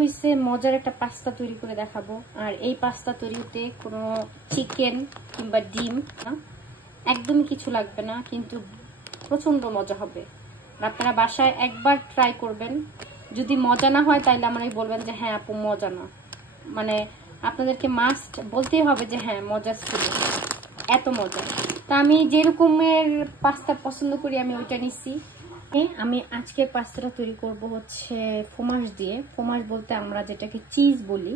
হইছে মজার একটা পাস্তা তৈরি করে দেখাবো। আর এই পাস্তা তৈরিতে কোনো চিকেন কিংবা ডিম না, একদমই কিছু লাগবে না, কিন্তু প্রচন্ড মজা হবে। আপনারা বাসায় একবার ট্রাই করবেন। যদি মজা না হয় তাইলে আমারই বলবেন যে হ্যাঁ আপু মজা না, মানে আপনাদেরকে মাস্ট বলতেই হবে যে হ্যাঁ মজা ছিল, এত মজা। তা আমি যেরকমের পাস্তা পছন্দ করি আমি ওইটা নিচ্ছি। আমি আজকে পাস্তাটা তৈরি করব হচ্ছে ফ্রোমাজ দিয়ে। ফ্রোমাজ বলতে আমরা যেটাকে চিজ বলি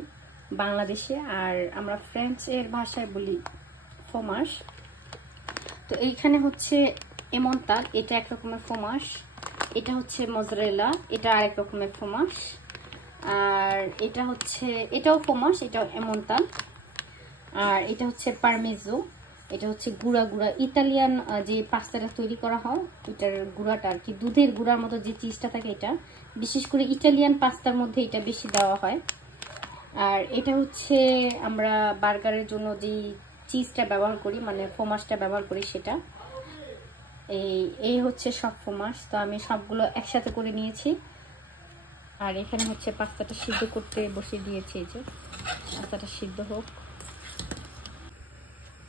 বাংলাদেশে, আর আমরা ফ্রেঞ্চের ভাষায় বলি ফ্রোমাজ। তো এইখানে হচ্ছে এমনতাল, এটা এক রকমের ফ্রোমাজ। এটা হচ্ছে মজরেলা, এটা আরেক রকমের ফ্রোমাজ। আর এটা হচ্ছে, এটাও ফ্রোমাজ, এটাও এমনতাল। আর এটা হচ্ছে পারমেজো, এটা হচ্ছে গুঁড়া গুঁড়া ইতালিয়ান যে পাস্তাটা তৈরি করা হয় এটার গুঁড়াটা আর কি, দুধের গুঁড়ার মতো যে চিজটা থাকে এটা বিশেষ করে ইটালিয়ান পাস্তার মধ্যে এটা বেশি দেওয়া হয়। আর এটা হচ্ছে আমরা বার্গারের জন্য যে চিজটা ব্যবহার করি, মানে ফ্রোমাজটা ব্যবহার করি সেটা। এই হচ্ছে সব ফ্রোমাজ। তো আমি সবগুলো একসাথে করে নিয়েছি। আর এখানে হচ্ছে পাস্তাটা সিদ্ধ করতে বসিয়ে দিয়েছি, এই যে পাস্তাটা সিদ্ধ হোক।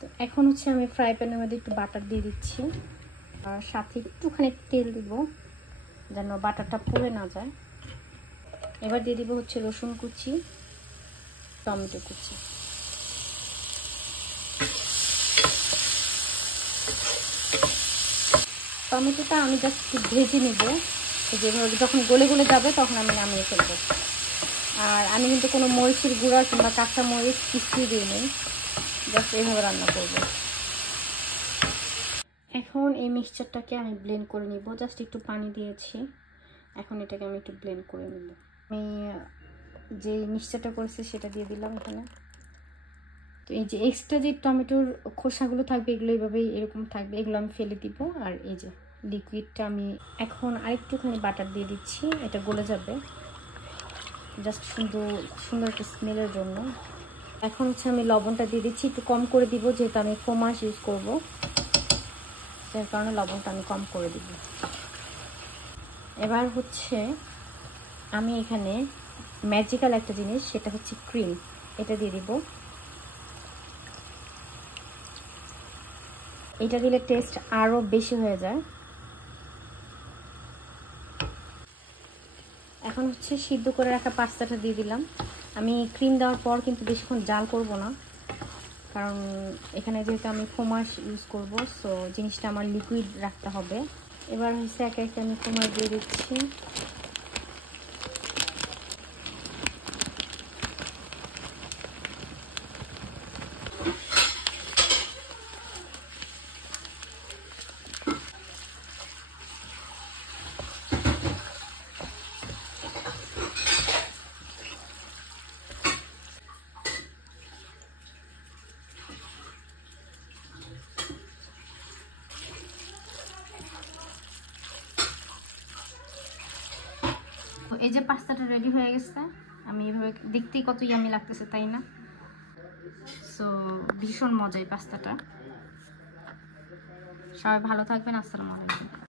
তো এখন হচ্ছে আমি ফ্রাই প্যানের মধ্যে একটু বাটার দিয়ে দিচ্ছি, আর সাথে একটুখানি তেল দিব যেন বাটারটা পুড়ে না যায়। এবার দিয়ে দিব হচ্ছে রসুন কুচি, টমেটো কুচি। টমেটোটা আমি জাস্ট একটু ভেজে নেব, যেভাবে যখন গলে গলে যাবে তখন আমি নামিয়ে ফেলবো। আর আমি কিন্তু কোনো মরিচের গুঁড়া কিংবা কাঁচা মরিচ কিছুই দিইনি, জাস্ট এইভাবে রান্না করব। এখন এই মিক্সচারটাকে আমি ব্লেন্ড করে নিব, জাস্ট একটু পানি দিয়েছি। এখন এটাকে আমি একটু ব্লেন্ড করে নিব। আমি যে মিক্সচারটা করেছি সেটা দিয়ে দিলাম এখানে। তো এই যে এক্সট্রা যে টমেটোর খোসাগুলো থাকবে এগুলো এইভাবেই এরকম থাকবে, এগুলো আমি ফেলে দিব। আর এই যে লিকুইডটা আমি এখন আরেকটুখানি বাটার দিয়ে দিচ্ছি, এটা গলে যাবে জাস্ট সুন্দর একটা স্মেলের জন্য। এখন হচ্ছে আমি লবণটা দিয়ে দিচ্ছি, একটু কম করে দিব যেহেতু আমি ফ্রোমাজ ইউজ করব, যার কারণে লবণটা আমি কম করে দিব। এবার হচ্ছে আমি এখানে ম্যাজিক্যাল একটা জিনিস, সেটা হচ্ছে ক্রিম, এটা দিয়ে দিব। এটা দিলে টেস্ট আরও বেশি হয়ে যায়। এখন হচ্ছে সিদ্ধ করে রাখা পাস্তাটা দিয়ে দিলাম। আমি ক্রিম দেওয়ার পর কিন্তু বেশিক্ষণ জাল করব না, কারণ এখানে যেহেতু আমি ফ্রোমাজ ইউজ করব, সো জিনিসটা আমার লিকুইড রাখতে হবে। এবার হচ্ছে একে একে আমি ফ্রোমাজ দিয়ে দিচ্ছি। এই যে পাস্তাটা রেডি হয়ে গেছে। আমি এভাবে দেখতেই কত ইয়ামি লাগতেছে, তাই না? সো ভীষণ মজা এই পাস্তাটা। সবাই ভালো থাকবেন। আসসালামু আলাইকুম।